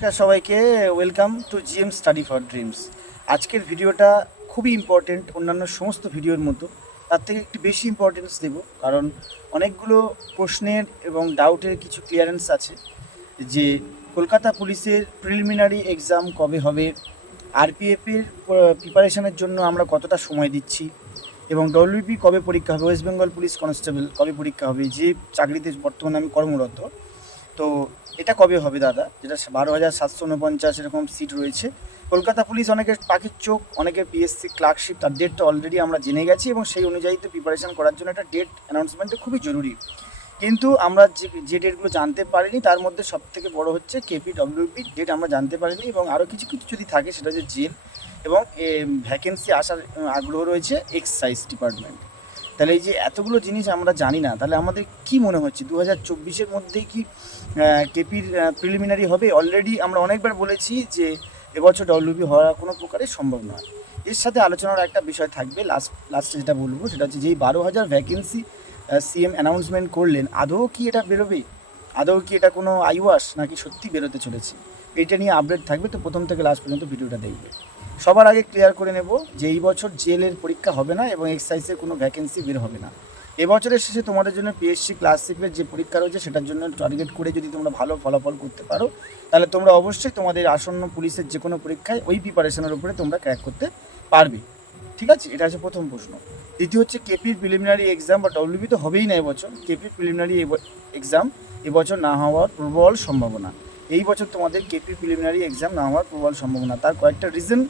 নমস্কার সবাইকে welcome to G M study for dreams আজকের ভিডিওটা খুবই ইম্পর্টেন্ট অন্যান্য সমস্ত ভিডিওর মতো। তার থেকে একটু বেশি ইম্পর্টেন্স দেব, কারণ অনেকগুলো প্রশ্নের এবং ডাউটের কিছু ক্লিয়ারেন্স আছে যে কলকাতা পুলিশের প্রিলিমিনারি এক্সাম কবে হবে আরপিএফের প্রিপারেশনের জন্য আমরা কতটা সময় দিচ্ছি, এবং ডব্লিউপি কবে পরীক্ষা হবে ওয়েস্ট বেঙ্গল পুলিশ কনস্টেবল কবে পরীক্ষা হবে, যে চাকরিতে বর্তমানে আমি কর্মরত। তো এটা কবে হবে, দাদা? যেটা বারো হাজার সাতশো উনপঞ্চাশ এরকম সিট রয়েছে। কলকাতা পুলিশ অনেকের পাখির চোখ, অনেকের পিএসসি ক্লার্কশিপ তার ডেটটা অলরেডি আমরা জেনে গেছি এবং সেই অনুযায়ী তো প্রিপারেশন করার জন্য একটা ডেট অ্যানাউন্সমেন্টটা খুবই জরুরি। কিন্তু আমরা যে যে ডেটগুলো জানতে পারিনি, তার মধ্যে সব থেকে বড় হচ্ছে কেপি ডব্লিউপি ডেট আমরা জানতে পারিনি এবং আরও কিছু কিছু যদি থাকে, সেটা হচ্ছে জেল এবং ভ্যাকেন্সি আসার আগ্রহ রয়েছে এক্সাইজ ডিপার্টমেন্ট তাহলে এই যে এতগুলো জিনিস আমরা জানি না, তাহলে আমাদের কি মনে হচ্ছে? দু হাজার চব্বিশের মধ্যেই কি কেপির প্রিলিমিনারি হবে? অলরেডি আমরা অনেকবার বলেছি যে এবছর ডব্লিউবি হওয়ার কোনো প্রকারের সম্ভব নয়। এর সাথে আলোচনার একটা বিষয় থাকবে লাস্ট লাস্টে যেটা বলব, সেটা হচ্ছে যেই বারো হাজার ভ্যাকেন্সি সিএম অ্যানাউন্সমেন্ট করলেন, আদৌ কি এটা বেরোবে? আদৌ কি এটা কোনো আইওয়াস নাকি সত্যি বেরোতে চলেছে? এটা নিয়ে আপডেট থাকবে, তো প্রথম থেকে লাস্ট পর্যন্ত ভিডিওটা দেখবে। সবার আগে ক্লিয়ার করে নেব যে এই বছর জেলের পরীক্ষা হবে না এবং এক্সাইজের কোনো ভ্যাকেন্সি বের হবে না। এবছরের শেষে তোমাদের জন্য পিএসসি ক্লাসশিপের যে পরীক্ষা রয়েছে সেটার জন্য টার্গেট করে যদি তোমরা ভালো ফলাফল করতে পারো, তাহলে তোমরা অবশ্যই তোমাদের আসন্ন পুলিশের যে কোনো পরীক্ষায় ওই প্রিপারেশনের উপরে তোমরা ক্র্যাক করতে পারবে। ঠিক আছে? এটা হচ্ছে প্রথম প্রশ্ন। দ্বিতীয় হচ্ছে কেপির প্রিলিমিনারি এক্সাম বা ডব্লিউবি তো হবেই না এবছর। কেপির প্রিলিমিনারি এক্সাম এবছর না হওয়ার প্রবল সম্ভাবনা। এই বছর তোমাদের কেপি প্রিলিমিনারি এক্সাম না হওয়ার প্রবল সম্ভাবনা। তার কয়েকটা রিজন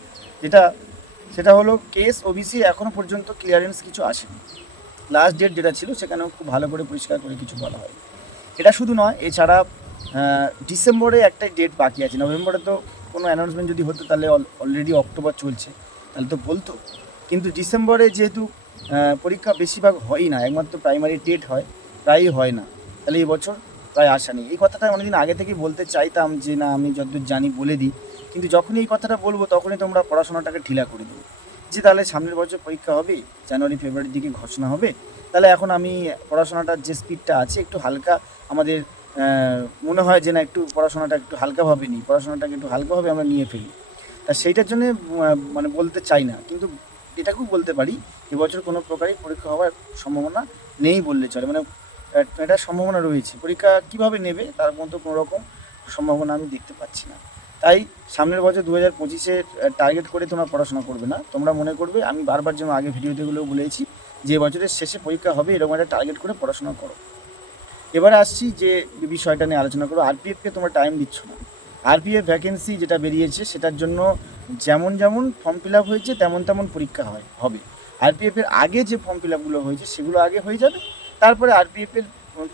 যেটা, সেটা হলো কেস ওবিসি এখনও পর্যন্ত ক্লিয়ারেন্স কিছু আসেনি। লাস্ট ডেট যেটা ছিল, সেখানেও খুব ভালো করে পরিষ্কার করে কিছু বলা হয় এটা শুধু নয়, এছাড়া ডিসেম্বরে একটা ডেট বাকি আছে। নভেম্বরে তো কোনো অ্যানাউন্সমেন্ট যদি হতো, তাহলে অলরেডি অক্টোবর চলছে। তাহলে তো বলতো। কিন্তু ডিসেম্বরে যেহেতু পরীক্ষা বেশিরভাগ হয়ই না, একমাত্র প্রাইমারি ডেট হয়, প্রায়ই হয় না। তাহলে এই বছর প্রায় আসা নেই। এই কথাটা অনেকদিন আগে থেকেই বলতে চাইতাম যে, না, আমি যতদূর জানি বলে দিই। কিন্তু যখনই এই কথাটা বলব, তখনই তোমরা পড়াশোনাটাকে ঢিলা করে দেবে। যে, তাহলে সামনের বছর পরীক্ষা হবে, জানুয়ারি, ফেব্রুয়ারির দিকে ঘোষণা হবে, তাহলে এখন আমি পড়াশোনাটার যে স্পিডটা আছে, একটু হালকা আমাদের মনে হয় যে, না, একটু পড়াশোনাটা একটু হালকাভাবে নিই, পড়াশোনাটাকে একটু হালকাভাবে আমরা নিয়ে ফেলি। তা সেইটার জন্যে মানে বলতে চাই না। কিন্তু এটাকেও বলতে পারি, এবছর কোনো প্রকারই পরীক্ষা হওয়ার সম্ভাবনা নেই বললে চলে। মানে এটার সম্ভাবনা রয়েছে। পরীক্ষা কীভাবে নেবে তার মধ্যে কোনো রকম সম্ভাবনা আমি দেখতে পাচ্ছি না। তাই সামনের বছর দু হাজার পঁচিশে টার্গেট করে তোমরা পড়াশোনা করবে না। তোমরা মনে করবে, আমি বারবার যেমন আগে ভিডিওতেগুলোও বলেছি, যে বছরের শেষে পরীক্ষা হবে, এরকম একটা টার্গেট করে পড়াশোনা করো। এবারে আসছি যে বিষয়টা নিয়ে আলোচনা করব। আরপিএফকে তোমরা টাইম দিচ্ছ না। আরপিএফ ভ্যাকেন্সি যেটা বেরিয়েছে, সেটার জন্য যেমন যেমন ফর্ম ফিল আপ হয়েছে, তেমন তেমন পরীক্ষা হয়, হবে। আরপিএফের আগে যে ফর্ম ফিল আপগুলো হয়েছে, সেগুলো আগে হয়ে যাবে? তারপরে আরপিএফের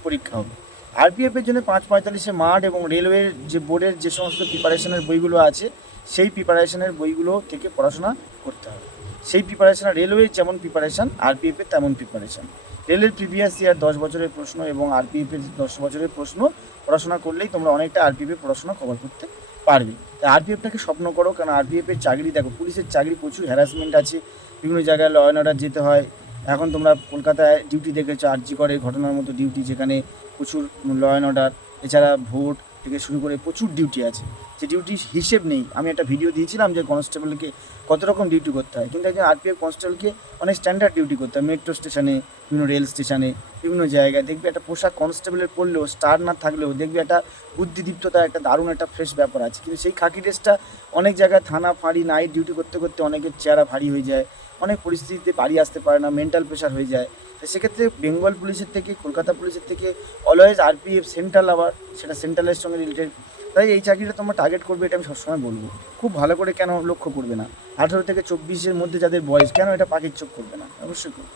পরীক্ষা হবে। আরপিএফের জন্য পাঁচ পঁয়তাল্লিশে মাঠ এবং রেলওয়ের যে বোর্ডের যে সমস্ত প্রিপারেশনের বইগুলো আছে, সেই প্রিপারেশনের বইগুলো থেকে পড়াশোনা করতে হবে। সেই প্রিপারেশন, রেলওয়ের যেমন প্রিপারেশন আরপিএফের তেমন প্রিপারেশন। রেলের প্রিভিয়াস ইয়ার দশ বছরের প্রশ্ন এবং আরপিএফের দশ বছরের প্রশ্ন, পড়াশোনা করলেই তোমরা অনেকটা আরপিএফের পড়াশোনা কভার করতে পারবে। তাই আরপিএফটাকে স্বপ্ন করো, কারণ আরপিএফের চাকরি, দেখো, পুলিশের চাকরি প্রচুর হ্যারাসমেন্ট আছে। বিভিন্ন জায়গায় ল অ্যান্ড অর্ডার যেতে হয় এখন তোমরা কলকাতায় ডিউটি দেখেছ, আরজি করে ঘটনার মতো ডিউটি যেখানে প্রচুর ল অ্যান্ড অর্ডার এছাড়া ভোট থেকে শুরু করে প্রচুর ডিউটি আছে। যে ডিউটির হিসেব নেই। আমি একটা ভিডিও দিয়েছিলাম যে কনস্টেবলকে কত রকম ডিউটি করতে হয়। কিন্তু একজন আরপিএফ কনস্টেবলকে অনেক স্ট্যান্ডার্ড ডিউটি করতে হয়। মেট্রো স্টেশনে বিভিন্ন রেল স্টেশনে বিভিন্ন জায়গায়। দেখবি একটা পোশাক কনস্টেবলের পরলেও স্টার না থাকলেও, দেখবি একটা বুদ্ধিদীপ্ততা, একটা দারুণ একটা ফ্রেশ ব্যাপার আছে। কিন্তু সেই খাকি ড্রেসটা অনেক জায়গায় থানা, ফাঁড়ি নাইট ডিউটি করতে করতে অনেকের চেহারা ভারী হয়ে যায়। অনেক পরিস্থিতিতে বাড়ি আসতে পারে না মেন্টাল প্রেশার হয়ে যায়। তো সেক্ষেত্রে বেঙ্গল পুলিশের থেকে কলকাতা পুলিশের থেকে অলওয়েজ আরপিএফ সেন্ট্রাল আবার। সেটা সেন্ট্রালের সঙ্গে রিলেটেড তাই এই চাকরিটা তোমরা টার্গেট করবে এটা আমি সবসময় বলব। খুব ভালো করে কেন লক্ষ্য করবে না। আঠেরো থেকে চব্বিশের মধ্যে যাদের বয়স, কেন এটা পাখির চোখ করবে না? অবশ্যই করবে।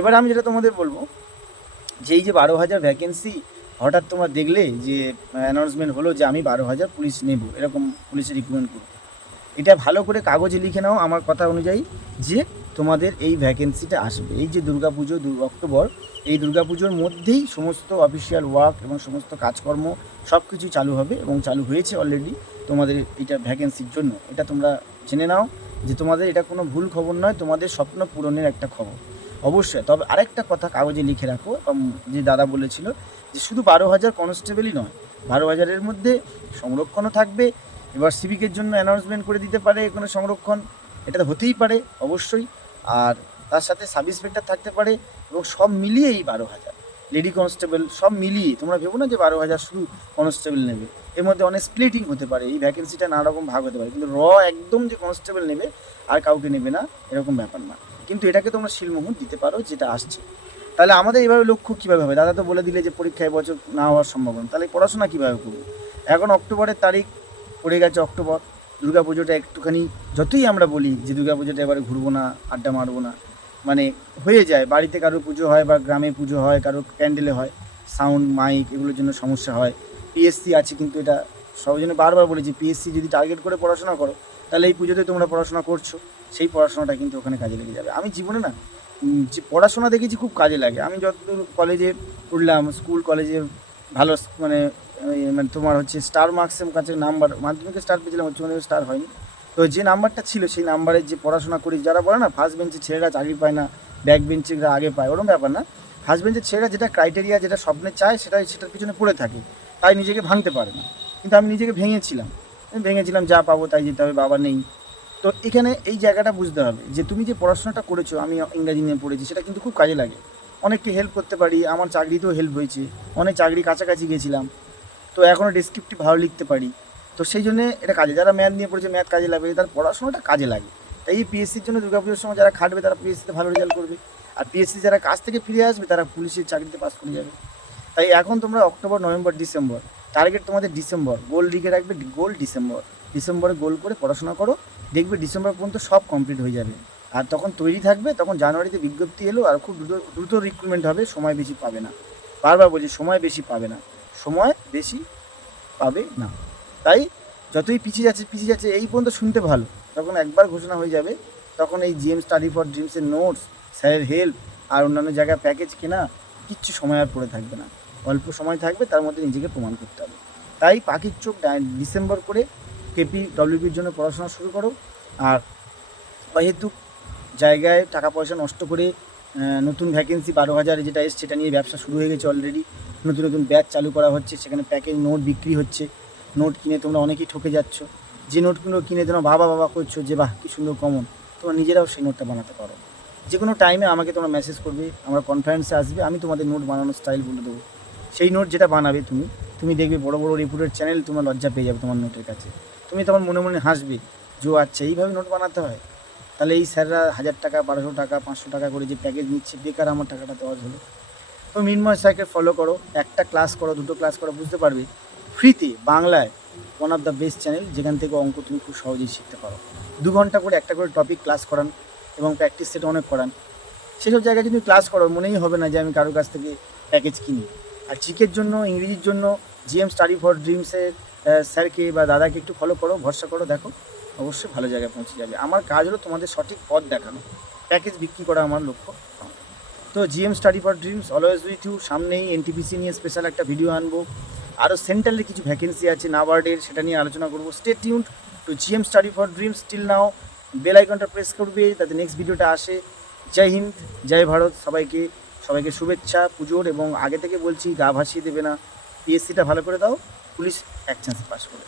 এবার আমি যেটা তোমাদের বলব, যে এই যে বারো হাজার ভ্যাকেন্সি হঠাৎ তোমরা দেখলে যে অ্যানাউন্সমেন্ট হলো যে আমি বারো হাজার পুলিশ নেব, এরকম পুলিশের রিক্রুটমেন্ট করব এটা ভালো করে কাগজে লিখে নাও আমার কথা অনুযায়ী যে তোমাদের এই ভ্যাকেন্সিটা আসবে। এই যে দুর্গাপুজো দু অক্টোবর, এই দুর্গাপুজোর মধ্যেই সমস্ত অফিসিয়াল ওয়ার্ক এবং সমস্ত কাজকর্ম সব কিছুই চালু হবে এবং চালু হয়েছে অলরেডি তোমাদের এটা ভ্যাকেন্সির জন্য। এটা তোমরা জেনে নাও যে তোমাদের এটা কোনো ভুল খবর নয়, তোমাদের স্বপ্ন পূরণের একটা খবর। অবশ্যই, তবে আরেকটা কথা কাগজে লিখে রাখো যে দাদা বলেছিল যে শুধু বারো হাজার কনস্টেবলই নয়, বারো হাজারের মধ্যে সংরক্ষণও থাকবে এবার সিভিকের জন্য অ্যানাউন্সমেন্ট করে দিতে পারে কোনো সংরক্ষণ, এটা তো হতেই পারে, অবশ্যই। আর তার সাথে সাব ইন্সপেক্টর থাকতে পারে এবং সব মিলিয়ে এই বারো হাজার। লেডি কনস্টেবল সব মিলিয়ে, তোমরা ভেবো না যে বারো হাজার শুধু কনস্টেবল নেবে। এর মধ্যে অনেক স্প্লিটিং হতে পারে, এই ভ্যাকেন্সিটা নানা রকম ভাগ হতে পারে, কিন্তু র একদম যে কনস্টেবল নেবে, আর কাউকে নেবে না, এরকম ব্যাপার না। কিন্তু এটাকে তোমরা শিলমোহন দিতে পারো, যেটা আসছে। তাহলে আমাদের এভাবে লক্ষ্য কীভাবে হবে? দাদা তো বলে দিলে যে পরীক্ষা এবছর না হওয়ার সম্ভাবনা, তাহলে পড়াশোনা কীভাবে করব? এখন অক্টোবরের তারিখ পড়ে গেছে অক্টোবর দুর্গা পুজোটা একটুখানি যতই আমরা বলি যে দুর্গা পুজোটা এবারে ঘুরবো না, আড্ডা মারবো না মানে হয়ে যায়। বাড়িতে কারও পুজো হয় বা গ্রামে পুজো হয় কারও প্যান্ডেলে হয়, সাউন্ড, মাইক এগুলোর জন্য সমস্যা হয়। পিএসসি আছে কিন্তু এটা সবার জন্য বারবার বলেছি পিএসসি যদি টার্গেট করে পড়াশোনা করো, তাহলে এই পুজোতে তোমরা পড়াশোনা করছ। সেই পড়াশোনাটা কিন্তু ওখানে কাজে লেগে যাবে। আমি জীবনে না যে পড়াশোনা দেখেছি খুব কাজে লাগে। আমি যতদূর কলেজে পড়লাম স্কুল কলেজে ভালো মানে মানে তোমার হচ্ছে স্টার মার্কসের কাছে নাম্বার মাধ্যমিকে স্টার পেয়েছিলাম, উচ্চ মাধ্যমিকে স্টার হয়নি। তো যে নাম্বারটা ছিল, সেই নাম্বারের যে পড়াশোনা করি, যারা বলে না ফার্স্ট বেঞ্চে ছেলেরা চাকরি পায় না ব্যাক বেঞ্চেরা আগে পায়, ওরকম ব্যাপার না। ফার্স্ট বেঞ্চের ছেলেরা যেটা ক্রাইটেরিয়া যেটা স্বপ্নে চায় সেটা সেটার পিছনে পড়ে থাকে। তাই নিজেকে ভাঙতে পারে না। কিন্তু আমি নিজেকে ভেঙেছিলাম। আমি ভেঙেছিলাম, যা পাবো তাই যেতে হবে, বাবা নেই। তো এখানে এই জায়গাটা বুঝতে হবে যে, তুমি যে পড়াশোনাটা করেছ, আমি ইংরাজি নিয়ে পড়েছি, সেটা কিন্তু খুব কাজে লাগে। অনেককে হেল্প করতে পারি, আমার চাকরিতেও হেল্প হয়েছে। অনেক চাকরি কাছাকাছি গেছিলাম। তো এখনও ডেসক্রিপটিভ ভালো লিখতে পারি। তো সেই জন্য এটা কাজে, যারা ম্যাথ নিয়ে পড়েছে ম্যাথ কাজে লাগবে তার পড়াশোনাটা কাজে লাগে। তাই এই পিএসসির জন্য দুর্গাপুজোর সময় যারা খাটবে, তারা পিএসসিতে ভালো রেজাল্ট করবে। আর পিএসসি যারা কাজ থেকে ফিরে আসবে, তারা পুলিশের চাকরিতে পাস করে যাবে। তাই এখন তোমরা অক্টোবর, নভেম্বর, ডিসেম্বর টার্গেট তোমাদের ডিসেম্বর গোল লিখে রাখবে গোল ডিসেম্বর। ডিসেম্বরে গোল করে পড়াশোনা করো, দেখবে ডিসেম্বর পর্যন্ত সব কমপ্লিট হয়ে যাবে। আর তখন তৈরি থাকবে, তখন জানুয়ারিতে বিজ্ঞপ্তি এলো আর খুব দ্রুত দ্রুত রিক্রুটমেন্ট হবে, সময় বেশি পাবে না। বারবার বলছি, সময় বেশি পাবে না। সময় বেশি পাবে না। তাই যতই পিছিয়ে যাচ্ছে পিছিয়ে যাচ্ছে, এই পর্যন্ত শুনতে ভালো। তখন একবার ঘোষণা হয়ে যাবে। তখন এই জিএম স্টাডি ফর ড্রিমসের নোটস স্যারের হেল্প আর অন্যান্য জায়গায় প্যাকেজ কেনা, কিচ্ছু সময় আর পড়ে থাকবে না। অল্প সময় থাকবে, তার মধ্যে নিজেকে প্রমাণ করতে হবে। তাই পাখির চোখ ডিসেম্বর করে কেপি ডব্লিউপির জন্য পড়াশোনা শুরু করো। আর অহেতুক জায়গায় টাকা পয়সা নষ্ট করে নতুন ভ্যাকেন্সি বারো হাজার যেটা এসছে, সেটা নিয়ে ব্যবসা শুরু হয়ে গেছে অলরেডি নতুন নতুন ব্যাচ চালু করা হচ্ছে, সেখানে প্যাকেজ নোট বিক্রি হচ্ছে। নোট কিনে তোমরা অনেকেই ঠকে যাচ্ছ। যে নোটগুলো কিনে তোমরা বাবা বাবা করছ যে, বাহ, কি সুন্দর কমন তোমরা নিজেরাও সেই নোটটা বানাতে পারো। যে কোনো টাইমে আমাকে তোমরা মেসেজ করবে, আমার কনফারেন্সে আসবে, আমি তোমাদের নোট বানানোর স্টাইল বলে দেবো। সেই নোট যেটা বানাবে তুমি তুমি দেখবে বড় বড় রিপোর্টের চ্যানেল তোমার লজ্জা পেয়ে যাবে তোমার নোটের কাছে। তুমি তখন মনে মনে হাসবে ও আচ্ছা এইভাবে নোট বানাতে হয়? তাহলে এই স্যাররা হাজার টাকা, বারোশো টাকা, পাঁচশো টাকা করে যে প্যাকেজ নিচ্ছে, বেকার আমার টাকাটা দেওয়া হলো তো মিনময় স্যারকে ফলো করো, একটা ক্লাস করো, দুটো ক্লাস করো, বুঝতে পারবে? ফ্রিতে বাংলায় one of the best channel যেখান থেকে অঙ্ক তুমি খুব সহজেই শিখতে পারো। দু ঘণ্টা করে একটা করে টপিক ক্লাস করান এবং প্র্যাকটিস সেটা অনেক করান। সেসব জায়গায় যদি ক্লাস করো, মনেই হবে না যে আমি কারোর কাছ থেকে প্যাকেজ কিনি। আর জিকের জন্য, ইংরেজির জন্য জিএম স্টাডি ফর ড্রিমসের স্যারকে বা দাদাকে একটু ফলো করো, ভরসা করো, দেখো। অবশ্যই ভালো জায়গায় পৌঁছে যাবে। আমার কাজ হলো তোমাদের সঠিক পথ দেখানো প্যাকেজ বিক্রি করা আমার লক্ষ্য। তো GM study for dreams always with you সামনেই এনটিপিসি নিয়ে স্পেশাল একটা ভিডিও আনব। আরও সেন্ট্রালের কিছু ভ্যাকেন্সি আছে নাবার্ডের সেটা নিয়ে আলোচনা করব। Stay tuned to GM study for dreams still now bell আইকনটা প্রেস করবে, তাতে নেক্সট ভিডিওটা আসে। জয় হিন্দ, জয় ভারত, সবাইকে সবাইকে শুভেচ্ছা, পুজোর, এবং আগে থেকে বলছি, গা ভাসিয়ে দেবে না। পিএসসিটা ভালো করে দাও, পুলিশ এক চান্স পাস করে